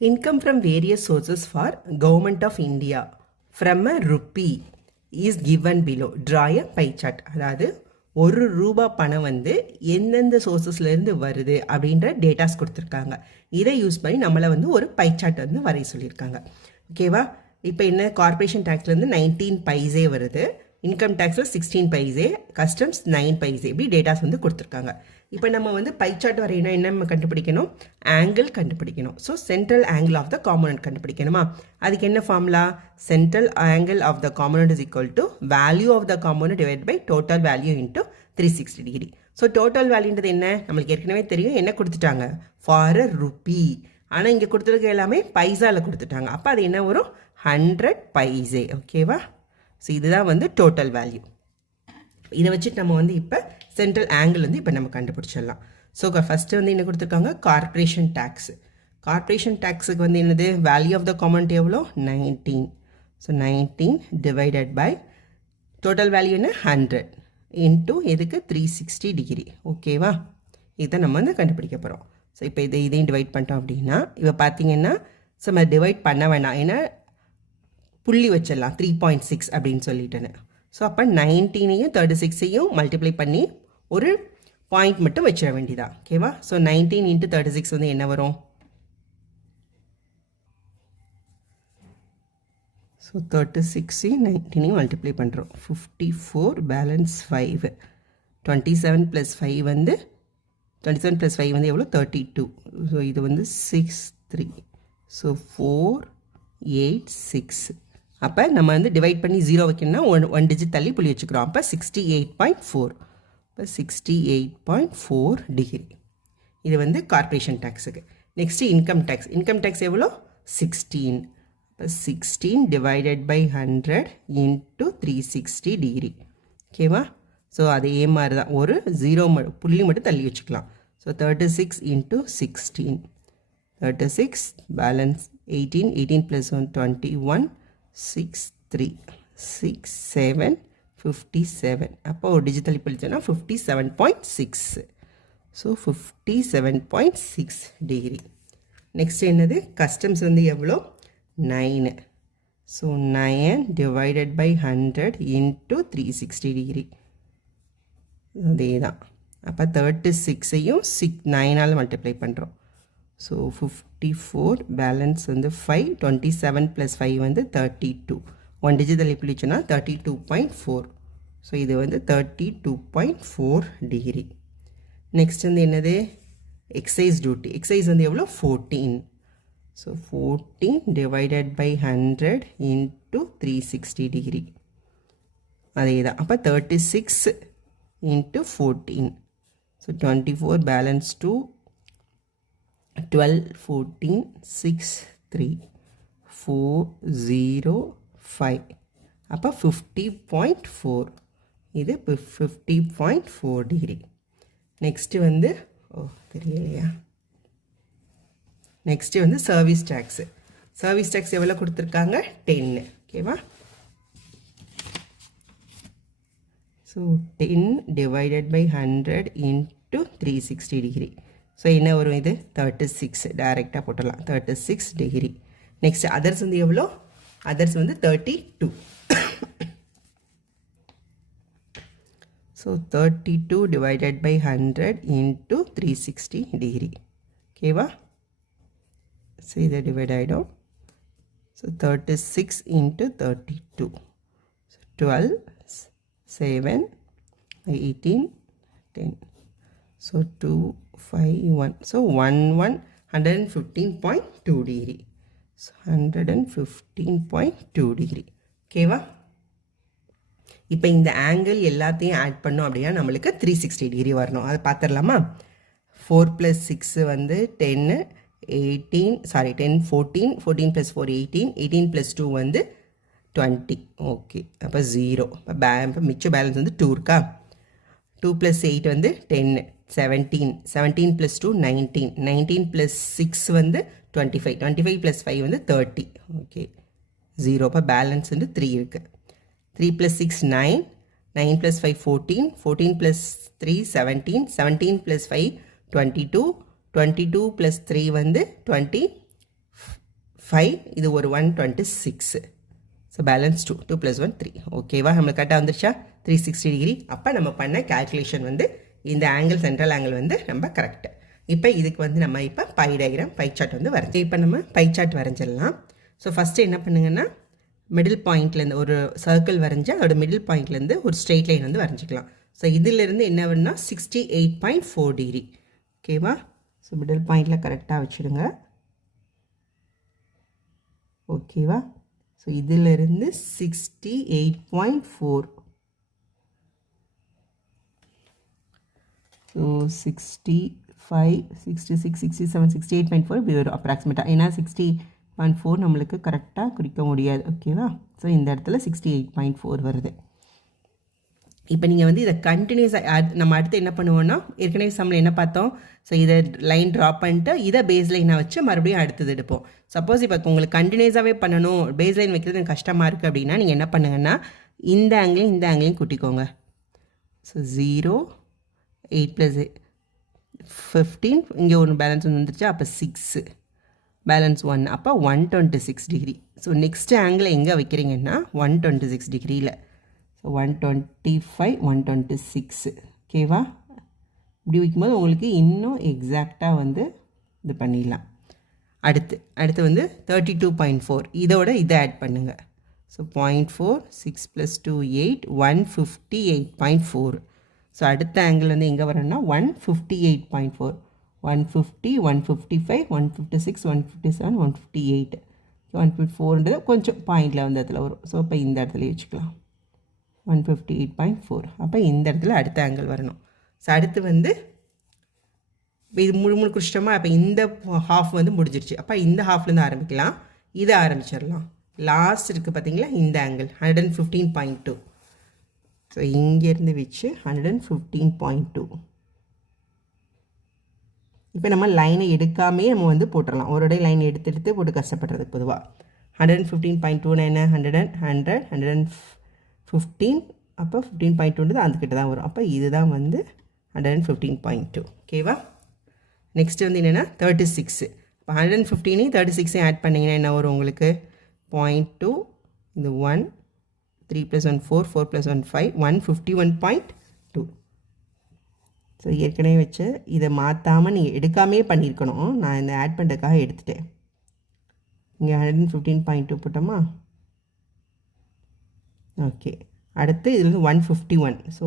Income from various sources for Government of India from a rupee is given below. Draw a pie chart. அதாவது ஒரு ரூபா பணம் வந்து எந்தெந்த சோர்சஸ்லேருந்து வருது அப்படின்ற டேட்டாஸ் கொடுத்துருக்காங்க. இதை யூஸ் பண்ணி நம்மளை வந்து ஒரு பை சார்ட் வந்து வரைய சொல்லியிருக்காங்க. ஓகேவா? இப்போ என்ன, கார்பரேஷன் டேக்ஸ்லேருந்து 19 பைசே வருது, இன்கம் டேக்ஸில் 16 பைசே, கஸ்டம்ஸ் 9 பைசே, இப்படி டேட்டாஸ் வந்து கொடுத்துருக்காங்க. இப்போ நம்ம வந்து பை சார்ட் வரையினா என்ன நம்ம கண்டுபிடிக்கணும்? ஆங்கிள் கண்டுபிடிக்கணும். So central angle of the component கண்டுபிடிக்கணுமா? அதுக்கு என்ன formula? Central angle of the component is equal to value of the component divide by total value into 360 degree. So total வேல்யூன்றது என்ன நம்மளுக்கு ஏற்கனவே தெரியும். என்ன கொடுத்துட்டாங்க? For a rupee. ஆனால் இங்கே கொடுத்துருக்க எல்லாமே பைசாவில் கொடுத்துட்டாங்க. அப்போ அது என்ன வரும்? 100 பைசே. ஓகேவா? ஸோ இதுதான் வந்து டோட்டல் வேல்யூ. இதை வச்சுட்டு நம்ம வந்து இப்போ சென்ட்ரல் ஆங்கிள் வந்து இப்போ நம்ம கண்டுபிடிச்சிடலாம். ஸோ ஃபஸ்ட்டு வந்து என்ன கொடுத்துருக்காங்க? Corporation tax. கார்பரேஷன் டேக்ஸுக்கு வந்து என்னது? வேல்யூ ஆஃப் த காம்பனண்ட் எவ்வளோ? 19. So 19 divided by total value என்ன? 100 இன்ட்டு எதுக்கு? 360 டிகிரி. ஓகேவா? இதை நம்ம வந்து கண்டுபிடிக்க போகிறோம். ஸோ இப்போ இதையும் டிவைட் பண்ணிட்டோம் அப்படின்னா இப்போ பார்த்தீங்கன்னா ஸோ நம்ம டிவைட் பண்ண வேணாம், ஏன்னா புள்ளி வச்சிடலாம் 3.6 அப்படின்னு சொல்லிட்டேன்னு. ஸோ அப்போ 19ஐயும் 36ஐயும் மல்டிப்ளை பண்ணி ஒரு பாயிண்ட் மட்டும் வச்சிட வேண்டியதா. ஓகேவா? ஸோ 19 இன்ட்டு 36 வந்து என்ன வரும்? ஸோ 36ஐயும் 19ஐயும் மல்டிப்ளை பண்ணுறோம். 54 பேலன்ஸ் 5. 27 + 5 வந்து 27 + 5 வந்து எவ்வளோ? 32. ஸோ இது வந்து 6 3. ஸோ 4 8 6. அப்போ நம்ம வந்து டிவைட் பண்ணி 0 வைக்கணும்னா ஒன் டிஜிட் தள்ளி புள்ளி வச்சுக்கிறோம். அப்போ 68.4. இப்போ 68.4 டிகிரி. இது வந்து கார்பரேஷன் டேக்ஸுக்கு. Next income tax. Income tax எவ்வளோ? 16. இப்போ 16 டிவைடட் பை 100 இன்ட்டு 360 டிகிரி. ஓகேவா? ஸோ அதே மாதிரி தான் ஒரு 0 புள்ளி மட்டும் தள்ளி வச்சுக்கலாம். So 36 into 16. 36 பேலன்ஸ் 18. 18 + 1 21. 6 3 6 7 57. அப்போ ஒரு டிஜிட்டல் பிடிச்சோன்னா 57.6. So 57.6 degree. நெக்ஸ்ட் என்னது? கஸ்டம்ஸ் வந்து எவ்வளோ? 9. So 9 divided by 100 into 360 degree. அதே தான். அப்போ 36ஐயும் 9ஆல் மல்டிப்ளை பண்ணுறோம். ஸோ 54 பேலன்ஸ் வந்து 5. 27 + 5 வந்து 32. ஒன் டிஜிட்டல் எப்படி வச்சுன்னா 32.4. ஸோ இது வந்து 32.4 டிகிரி. நெக்ஸ்ட் வந்து என்னது? Excise duty. எக்ஸைஸ் வந்து எவ்வளோ? 14. So 14 divided by 100 into 360 degree. அதே தான். அப்போ 36 இன்ட்டு 14. So 24 balance 2. 12 14 6 3 4 0 5. அப்போ 50.4. இது 50.4 டிகிரி. நெக்ஸ்ட்டு வந்து தெரியலையா? நெக்ஸ்ட்டு வந்து சர்வீஸ் டேக்ஸு. சர்வீஸ் டேக்ஸ் எவ்வளோ கொடுத்துருக்காங்க? 10. ஓகேவா? So 10 divided by 100 into 360 degree. So என்ன வரும்? இது 36. டைரெக்டாக போட்டலாம். 36 டிகிரி. நெக்ஸ்ட் அதர்ஸ் வந்து எவ்வளோ? அதர்ஸ் வந்து 32. So 32 divided by 100 into 360 degree. ஓகேவா? ஸோ இதை டிவைட் ஆகிடும். So 36 into 32. 12 7 18 10. So 2 5 1. So 115.2 degree. So 115.2 degree. ஓகேவா? இப்போ இந்த ஆங்கிள் எல்லாத்தையும் ஆட் பண்ணோம் அப்படின்னா நம்மளுக்கு 360 டிகிரி வரணும். அதை பார்த்துடலாமா? 4 + 6 வந்து 10 18 10 14. 14 + 4 18. 18 + 2 வந்து 20. ஓகே. அப்போ 0. இப்போ மிச்ச பேலன்ஸ் வந்து 2 இருக்கா? 2 + 8 வந்து 10. 17 17 + 2 19. 19 + 6 வந்து 25. 25 + 5 வந்து 30. ஓகே. 0. இப்போ பேலன்ஸ் வந்து 3 இருக்குது. 3 + 6 9. 9 + 5 14. 14 + 3 17. 17 + 5 22. 22 + 3 வந்து 25. 5, இது ஒரு 126. So balance 2, 2 + 1 3. ஓகேவா, நம்மளுக்கு கரெக்டாக வந்துருச்சா 360 டிகிரி. அப்போ நம்ம பண்ண கேல்குலேஷன் வந்து இந்த ஆங்கிள் சென்ட்ரல் ஆங்கிள் வந்து நம்ம கரெக்டு. இப்போ இதுக்கு வந்து நம்ம இப்போ பை டயக்ராம் பை சார்ட் வந்து வரைஞ்சி இப்போ நம்ம பை சார்ட் வரைஞ்சிடலாம். ஸோ ஃபஸ்ட்டு என்ன பண்ணுங்கன்னா மிடில் பாயிண்ட்லேருந்து ஒரு சர்க்கிள் வரைஞ்சி அதோட மிடில் பாயிண்ட்லேருந்து ஒரு ஸ்ட்ரெயிட் லைன் வந்து வரைஞ்சிக்கலாம். ஸோ இதிலேருந்து என்ன வேணும்னா 68.4 டிகிரி. ஓகேவா, ஸோ மிடில் பாயிண்டில் கரெக்டாக வச்சுடுங்க. ஓகேவா, ஸோ இதிலிருந்து 68.4. ஸோ 65, 66, 67, 68.4 இப்படி வரும் அப்ராக்சிமேட்டாக. ஏன்னா 60.4 நம்மளுக்கு கரெக்டாக குறிக்க முடியாது. ஓகேவா, ஸோ இந்த இடத்துல 68.4 வருது. இப்போ நீங்கள் வந்து இதை கண்டினியூஸாக நம்ம அடுத்து என்ன பண்ணுவோன்னா, ஏற்கனவே சம்மில் என்ன பார்த்தோம், ஸோ இதை லைன் ட்ராப் பண்ணிட்டு இதை பேஸ் லைனாக வச்சு மறுபடியும் அடுத்தது எடுப்போம். சப்போஸ் இப்போ உங்களுக்கு கண்டினியூஸாகவே பண்ணணும், பேஸ் லைன் வைக்கிறது எனக்கு கஷ்டமாக இருக்குது அப்படின்னா நீங்கள் என்ன பண்ணுங்கன்னா இந்த ஆங்கிளையும் கூட்டிக்கோங்க. ஸோ 0, 8 + 15, இங்கே ஒன்று பேலன்ஸ் ஒன்று வந்துருச்சு, அப்போ 6 பேலன்ஸ் 1, அப்போ 126 டிகிரி. ஸோ நெக்ஸ்ட் ஆங்கிள் எங்கே வைக்கிறீங்கன்னா 126 டிகிரியில். ஸோ 125, 126. ஓகேவா, இப்படி வைக்கும்போது உங்களுக்கு இன்னும் எக்ஸாக்டாக வந்து இது பண்ணிடலாம். அடுத்து வந்து 32.4, இதோட இதை ஆட் பண்ணுங்கள். ஸோ 0.4, 6 + 2 8, 158.4. ஸோ அடுத்த ஆங்கிள் வந்து எங்கே வரணும்னா 158.4, 150, 155, 156, 157, 158. 154ன்றது கொஞ்சம் பாயிண்டில் வந்து இடத்துல வரும். ஸோ இப்போ இந்த இடத்துல வச்சுக்கலாம் 158.4. அப்போ இந்த இடத்துல அடுத்த ஆங்கிள் வரணும். ஸோ அடுத்து வந்து இப்போ இது முழு குறிச்சிட்டோமா, அப்போ இந்த ஹாஃப் வந்து முடிஞ்சிருச்சு. அப்போ இந்த ஹாஃப்லேருந்து ஆரம்பிக்கலாம், இதை ஆரம்பிச்சிடலாம். லாஸ்ட் இருக்குது பார்த்தீங்களா இந்த ஆங்கிள் 115.2. ஸோ இங்கேருந்து வச்சு 115.2. இப்போ நம்ம லைனை எடுக்காமே நம்ம வந்து போட்டுடலாம். ஒரு லைன் எடுத்து போட்டு கஷ்டப்படுறதுக்கு பொதுவாக 115.2 என்ன 100, 115, அப்போ 15.2 அதுக்கிட்ட தான் வரும். அப்போ இதுதான் வந்து 115.2. ஓகேவா, நெக்ஸ்ட்டு வந்து என்னென்னா 36. இப்போ 115 36 ஆட் பண்ணிங்கன்னா என்ன வரும் உங்களுக்கு 0.2, இது 1, 3 + 1 4, 4 + 1 5, 151.2. ஸோ ஏற்கனவே வச்சு இதை மாற்றாமல் நீங்கள் எடுக்காமே பண்ணியிருக்கணும். நான் இந்த ஆட் பண்ணுறதுக்காக எடுத்துட்டேன். இங்கே 115.2 போட்டோமா. ஓகே, அடுத்து இதில் வந்து 151. ஸோ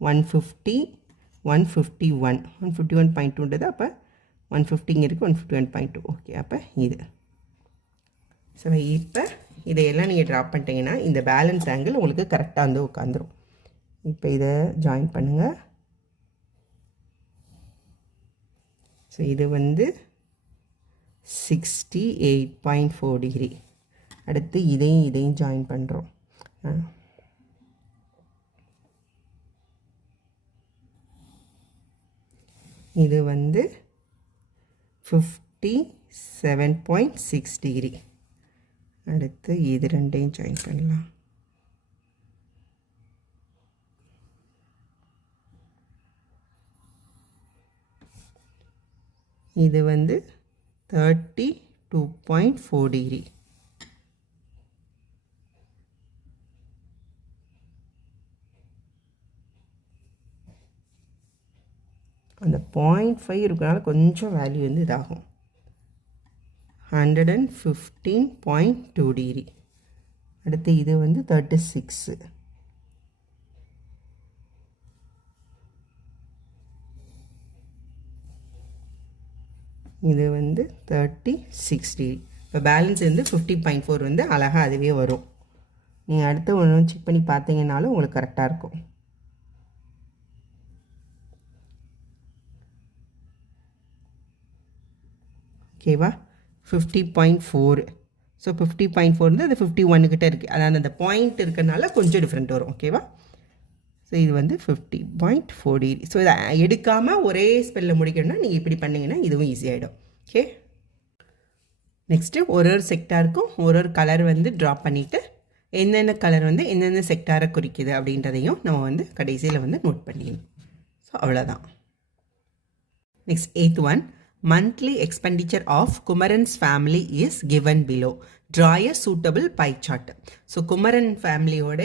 150, 151, 151.2ன்றது அப்போ 150 இங்கே இருக்குது, 151.2. ஓகே, அப்போ இது. ஸோ இப்போ இதையெல்லாம் நீங்கள் ட்ராப் பண்ணிட்டீங்கன்னா இந்த பேலன்ஸ் ஆங்கிள் உங்களுக்கு கரெக்டாக வந்து உட்காந்துரும். இப்போ இதை ஜாயின் பண்ணுங்கள். ஸோ இது வந்து 68.4 டிகிரி. அடுத்து இதையும் ஜாயின் பண்ணுறோம். இது வந்து 57.6 டிகிரி. அடுத்து இது ரெண்டையும் ஜாயின் பண்ணலாம். இது வந்து 32.4 டிகிரி. அந்த 0.5 இருக்கிறனால கொஞ்சம் வேல்யூ வந்து இதாகும். 115.2 டிகிரி. அடுத்து இது வந்து 36. இது வந்து 36 டிகிரி. இப்போ பேலன்ஸ் வந்து 50.4 வந்து அழகாக அதுவே வரும். நீங்கள் அடுத்து ஒன்று செக் பண்ணி பார்த்தீங்கன்னாலும் உங்களுக்கு கரெக்டாக இருக்கும். ஓகேவா, 50.4. ஸோ 50.4 வந்து அது 51 கிட்ட இருக்குது. அதாவது அந்த பாயிண்ட் இருக்கிறனால கொஞ்சம் டிஃப்ரெண்ட் வரும். ஓகேவா, ஸோ இது வந்து 50.4 டிகிரி. ஸோ இதை எடுக்காமல் ஒரே ஸ்பெல்லில் முடிக்கணும்னா நீங்கள் இப்படி பண்ணிங்கன்னா இதுவும் ஈஸியாகிடும். ஓகே, நெக்ஸ்ட்டு ஒரு செக்டாருக்கும் ஒரு கலர் வந்து ட்ராப் பண்ணிவிட்டு என்னென்ன கலர் வந்து எந்தெந்த செக்டாரை குறிக்குது அப்படின்றதையும் நம்ம வந்து கடைசியில் வந்து நோட் பண்ணிடணும். ஸோ அவ்வளோதான். Next 8th one, monthly expenditure of Kumaran's family is given below. Draw a suitable pie chart. So Kumaran family ஓட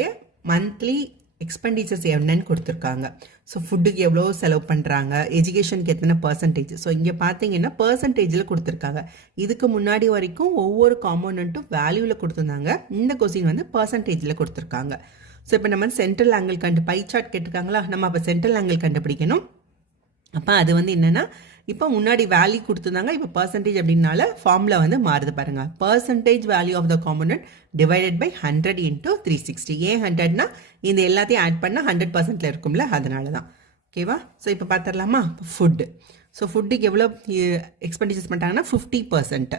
monthly expenditures என்னன்னு கொடுத்துருக்காங்க. ஸோ ஃபுட்டுக்கு எவ்வளோ செலவு பண்ணுறாங்க, எஜுகேஷனுக்கு எத்தனை பர்சன்டேஜ். ஸோ இங்கே பார்த்தீங்கன்னா பர்சன்டேஜில் கொடுத்துருக்காங்க. இதுக்கு முன்னாடி வரைக்கும் ஒவ்வொரு காம்போனண்ட்டும் வேல்யூவில் கொடுத்துருந்தாங்க. இந்த கொஸ்டின் வந்து பர்சன்டேஜில் கொடுத்துருக்காங்க. ஸோ இப்போ நம்ம சென்ட்ரல் ஆங்கிள் பை சார்ட் கேட்டிருக்காங்களா, நம்ம அப்போ சென்ட்ரல் ஆங்கிள் கண்டுபிடிக்கணும். அப்போ அது வந்து என்னென்னா, இப்போ முன்னாடி வேல்யூ கொடுத்துருந்தாங்க, இப்போ பர்சன்டேஜ் அப்படின்னால ஃபார்முலா வந்து மாறுது பாருங்கள். Percentage value of the component divided by 100 into 360. ஏன் 100னா இந்த எல்லாத்தையும் ஆட் பண்ணால் 100%ல் இருக்கும்ல, அதனால தான். ஓகேவா? ஸோ இப்போ பார்த்துடலாமா? ஃபுட்டு. ஸோ ஃபுட்டுக்கு எவ்வளோ எக்ஸ்பெண்டிச்சர்ஸ் பண்ணிட்டாங்கன்னா 50%.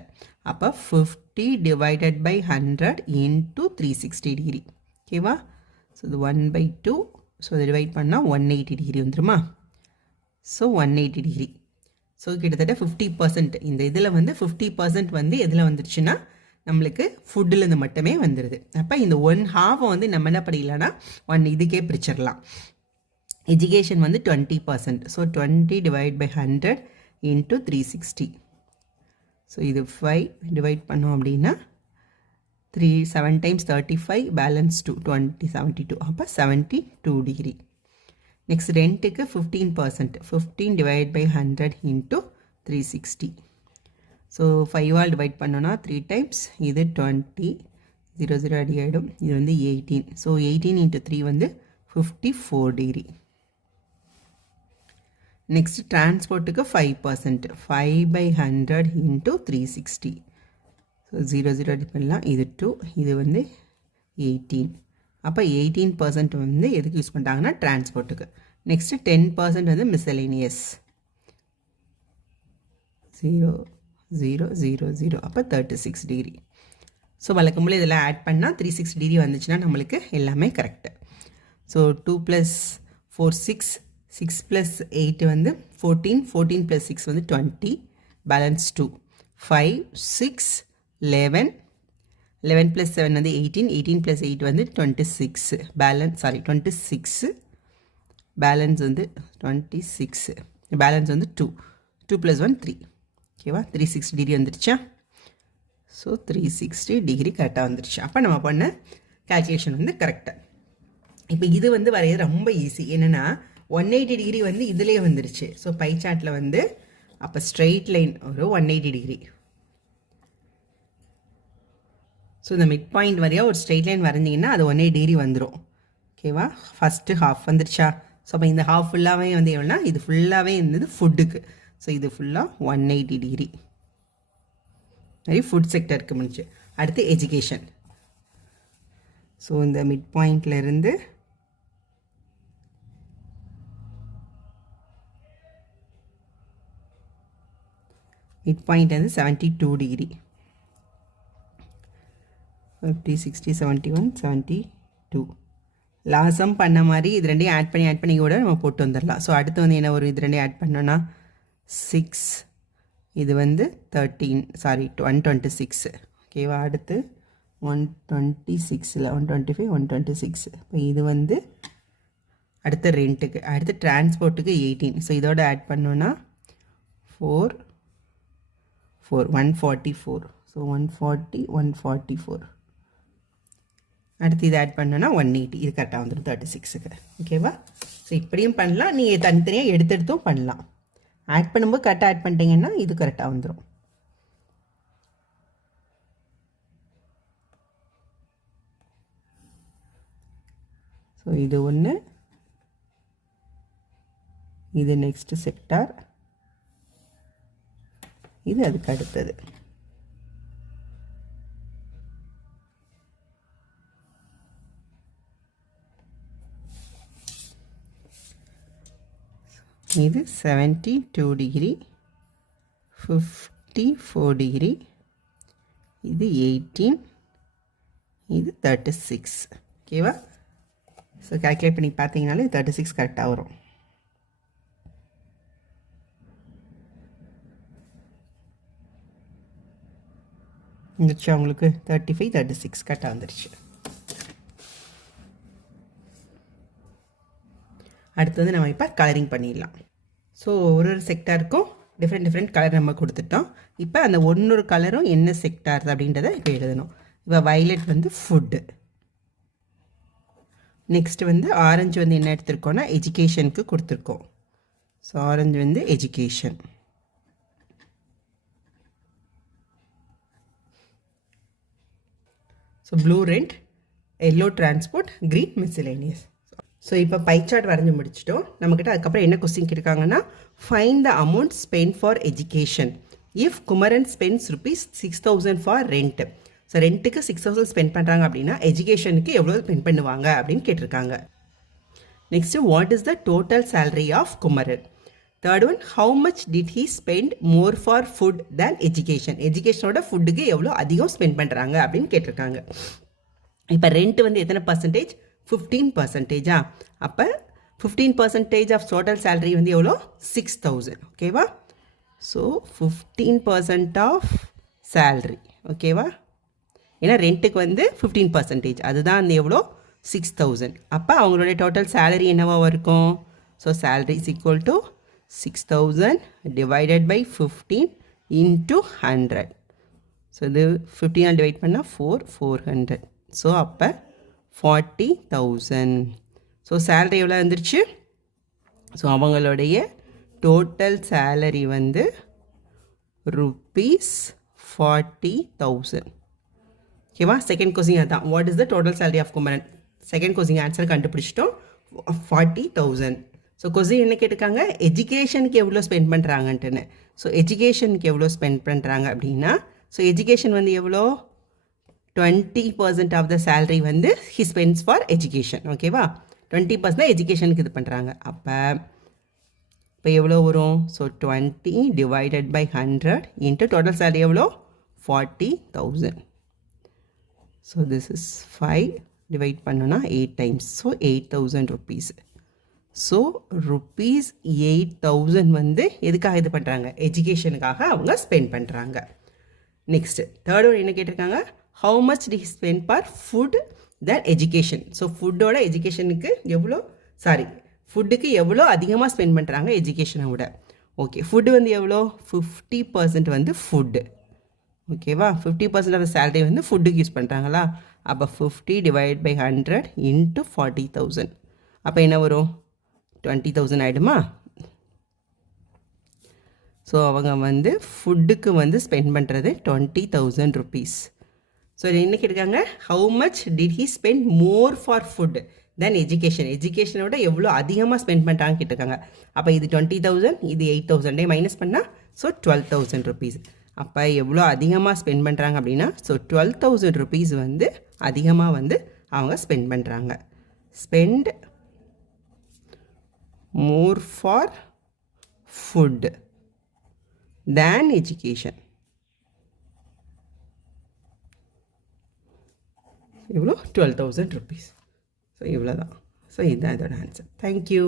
அப்போ 50 divided by 100 into 360 degree. ஓகேவா? ஸோ இது 1/2. ஸோ இதை டிவைட் பண்ணால் 180 degree வந்துருமா? So 180 degree. ஸோ கிட்டத்தட்ட 50%. இந்த இதில் வந்து 50% வந்து எதில் வந்துருச்சுன்னா நம்மளுக்கு ஃபுட்டுலேருந்து மட்டுமே வந்துடுது. அப்போ இந்த 1/2 வந்து நம்ம என்ன பண்ணிடலாம்னா இதுக்கே பிரிச்சிடலாம். எஜுகேஷன் வந்து 20%. So 20 divided by 100 into 360. So இது 5 டிவைட் பண்ணோம் அப்படின்னா 7 times 35 பேலன்ஸ் 2 20 72. அப்போ 72 degree. நெக்ஸ்ட் ரெண்ட்டுக்கு 15%. 15 divided by 100 into 360. ஸோ 5ஆல் டிவைட் பண்ணோன்னா 3 times, இது 20, 0 அடி ஆகிடும். இது வந்து 18. ஸோ 18 into 3 வந்து 54 degree. நெக்ஸ்ட் டிரான்ஸ்போர்ட்டுக்கு 5%. 5/100 into 360. ஸோ 0 அடி பண்ணலாம். இது 2, இது வந்து 18. அப்போ 18% வந்து எதுக்கு யூஸ் பண்ணிட்டாங்கன்னா டிரான்ஸ்போர்ட்டுக்கு. நெக்ஸ்ட்டு 10% வந்து மிஸ்செலேனியஸ். 0 0 0 0. அப்போ 36 degree. ஸோ வழக்கம் போல் இதெல்லாம் ஆட் பண்ணால் 360 degree வந்துச்சுன்னா நம்மளுக்கு எல்லாமே கரெக்டு. ஸோ 2 + 4 6, 6 + 8 வந்து 14, 14 + 6 வந்து 20, பேலன்ஸ் 2, 5 6 11, 11 + 7 வந்து 18, 18 + 8 வந்து 26, பேலன்ஸ் 26, பேலன்ஸ் வந்து 26, பேலன்ஸ் வந்து 2, 2 + 1 3. ஓகேவா? 360 degree வந்துருச்சா? ஸோ 360 degree கரெக்டாக வந்துருச்சு. அப்போ நம்ம பண்ண கால்குலேஷன் வந்து கரெக்டாக. இப்போ இது வந்து வரைய ரொம்ப ஈஸி. என்னென்னா 180 degree வந்து இதிலே வந்துருச்சு. ஸோ பை சார்ட்டில் வந்து அப்போ ஸ்ட்ரெயிட் லைன் ஒரு 180 degree. ஸோ இந்த மிட் பாயிண்ட் வரையாக ஒரு ஸ்ட்ரெயிட் லைன் வரைஞ்சிங்கன்னா அது 180 degree வந்துடும். ஓகேவா? ஃபஸ்ட்டு ஹாஃப் வந்துருச்சா? ஸோ அப்போ இந்த ஹாஃப் ஃபுல்லாகவே வந்து எவ்வளோனா இது ஃபுல்லாகவே இருந்தது ஃபுட்டுக்கு. ஸோ இது ஃபுல்லாக 180 degree. மாதிரி ஃபுட் செக்டருக்கு முடிஞ்சு. அடுத்து எஜுகேஷன். ஸோ இந்த மிட் பாயிண்ட்லேருந்து மிட் பாயிண்ட் வந்து 72 degree. 50 60 71 72. லாசம் பண்ண மாதிரி இது ரெண்டையும் ஆட் பண்ணி கூட நம்ம போட்டு வந்துடலாம். ஸோ அடுத்து வந்து என்ன ஒரு இது ரெண்டையும் ஆட் பண்ணோன்னா 6, இது வந்து 13, 126. ஓகேவா? அடுத்து 126ல் 125 126. இப்போ இது வந்து அடுத்த ரெண்ட்டுக்கு. அடுத்து டிரான்ஸ்போர்ட்டுக்கு 18. ஸோ இதோட ஆட் பண்ணோன்னா 4 144. ஸோ 140 144. அடுத்து இது ஆட் பண்ணோன்னா 180. இது கரெக்டாக வந்துடும் 36க்கு. ஓகேவா? ஸோ இப்படியும் பண்ணலாம், நீங்கள் தனித்தனியாக எடுத்தும் பண்ணலாம். ஆட் பண்ணும்போது கரெக்டாக ஆட் பண்ணிட்டீங்கன்னா இது கரெக்டாக வந்துடும். ஸோ இது ஒன்று, இது நெக்ஸ்ட்டு செக்டார், இது அதுக்கு அடுத்தது. இது 72 degree, 54 degree, இது 18, இது 36. ஓகேவா? ஸோ கால்குலேட் பண்ணி பார்த்தீங்கனாலே 36 கரெக்டாக வரும். வந்துருச்சு அவங்களுக்கு 35 36 கரெக்டாக வந்துருச்சு. அடுத்து வந்து நம்ம இப்போ கலரிங் பண்ணிடலாம். ஸோ ஒரு செக்டாருக்கும் டிஃப்ரெண்ட் கலர் நம்ம கொடுத்துட்டோம். இப்போ அந்த ஒன்னொரு கலரும் என்ன செக்டார்ஸ் அப்படின்றத இப்போ எழுதணும். இப்போ வயலட் வந்து ஃபுட்டு, நெக்ஸ்ட் வந்து ஆரஞ்சு வந்து என்ன எடுத்திருக்கோன்னா எஜுகேஷனுக்கு கொடுத்துருக்கோம். ஸோ ஆரஞ்சு வந்து education. So blue rent, yellow transport, green miscellaneous. So இப்போ பை சார்ட் வரைஞ்சி முடிச்சிட்டோம். நம்மக்கிட்ட அதுக்கப்புறம் என்ன கொஸ்டின் கேட்டிருக்காங்கன்னா find the amount spend for education if Kumaran spends ₹6,000 for rent. So ரெண்ட்டுக்கு 6,000 ஸ்பெண்ட் பண்ணுறாங்க அப்படின்னா எஜுகேஷனுக்கு எவ்வளோ ஸ்பெண்ட் பண்ணுவாங்க அப்படின்னு கேட்டிருக்காங்க. Next what is the total salary of Kumaran. Third one how much did he spend more for food than education. எஜுகேஷனோட ஃபுட்டுக்கு எவ்வளோ அதிகம் ஸ்பெண்ட் பண்ணுறாங்க அப்படின்னு கேட்டிருக்காங்க. இப்போ ரெண்ட் வந்து எத்தனை பர்சன்டேஜ், 15%. அப்போ 15% ஆஃப் டோட்டல் சேலரி வந்து எவ்வளோ, 6,000. ஓகேவா. So 15% of salary. ஓகேவா. ஏன்னா ரெண்ட்டுக்கு வந்து 15%, அதுதான் அந்த எவ்வளோ, 6,000. அப்போ அவங்களுடைய டோட்டல் சேலரி என்னவாக இருக்கும். So salary is equal to 6,000 divided by 15 into 100. So இது 15 டிவைட் பண்ணால் 400. ஸோ அப்போ 40,000. ஸோ சேலரி எவ்வளோ வந்துருச்சு. ஸோ அவங்களுடைய டோட்டல் சேலரி வந்து ₹40,000. ஓகேவா. செகண்ட் கொஸ்டின் அதுதான், what is the total salary of Kumaran. Second question answer கண்டுபிடிச்சிட்டோம், 40,000. ஸோ கொஸ்டின் என்ன கேட்டிருக்காங்க, எஜுகேஷனுக்கு எவ்வளோ ஸ்பெண்ட் பண்ணுறாங்கன்ட்டுன்னு. ஸோ எஜுகேஷனுக்கு எவ்வளோ ஸ்பெண்ட் பண்ணுறாங்க அப்படின்னா, ஸோ எஜுகேஷன் வந்து எவ்வளோ, 20% ஆஃப் த சேலரி வந்து ஹி ஸ்பெண்ட்ஸ் ஃபார் எஜுகேஷன். ஓகேவா. 20% தான் எஜுகேஷனுக்கு இது பண்ணுறாங்க. அப்போ இப்போ எவ்வளோ வரும். So 20 divided by 100 into total salary எவ்வளோ, 40,000. ஸோ திஸ் இஸ் 5 டிவைட் பண்ணோன்னா 8 டைம்ஸ். So 8,000 rupees. ஸோ ₹8,000 வந்து எதுக்காக இது பண்ணுறாங்க, எஜுகேஷனுக்காக அவங்க ஸ்பெண்ட் பண்ணுறாங்க. நெக்ஸ்ட்டு தேர்ட் ஒன் என்ன கேட்டிருக்காங்க, how much did spend for food than education. So ஃபுட்டோட எஜுகேஷனுக்கு எவ்வளோ, ஃபுட்டுக்கு எவ்வளோ அதிகமாக ஸ்பெண்ட் பண்ணுறாங்க எஜுகேஷனை விட. ஓகே, ஃபுட்டு வந்து எவ்வளோ, 50% வந்து ஃபுட்டு. ஓகேவா. 50% ஆஃப் சேலரி வந்து ஃபுட்டுக்கு யூஸ் பண்ணுறாங்களா. அப்போ 50 டிவைட் பை 100 இன்ட்டு 40,000. அப்போ என்ன வரும், 20,000 ஆகிடுமா. ஸோ அவங்க வந்து ஃபுட்டுக்கு வந்து ஸ்பெண்ட் பண்ணுறது 20,000 rupees. ஸோ என்ன கேட்டிருக்காங்க, how much did he spend more for food than education. எஜுகேஷனோட எவ்வளோ அதிகமாக ஸ்பெண்ட் பண்ணுறாங்க கேட்டிருக்காங்க. அப்போ இது 20,000, இது 8,000 மைனஸ் பண்ணால் ஸோ 12,000 rupees. அப்போ எவ்வளோ அதிகமாக ஸ்பெண்ட் பண்ணுறாங்க அப்படின்னா, ஸோ 12,000 rupees வந்து அதிகமாக வந்து அவங்க ஸ்பெண்ட் பண்ணுறாங்க. Spend more for food than education. இவ்வளோ 12,000 rupees. ஸோ இவ்வளோ தான். ஸோ இதுதான் இதோட ஆன்சர். தேங்க்யூ.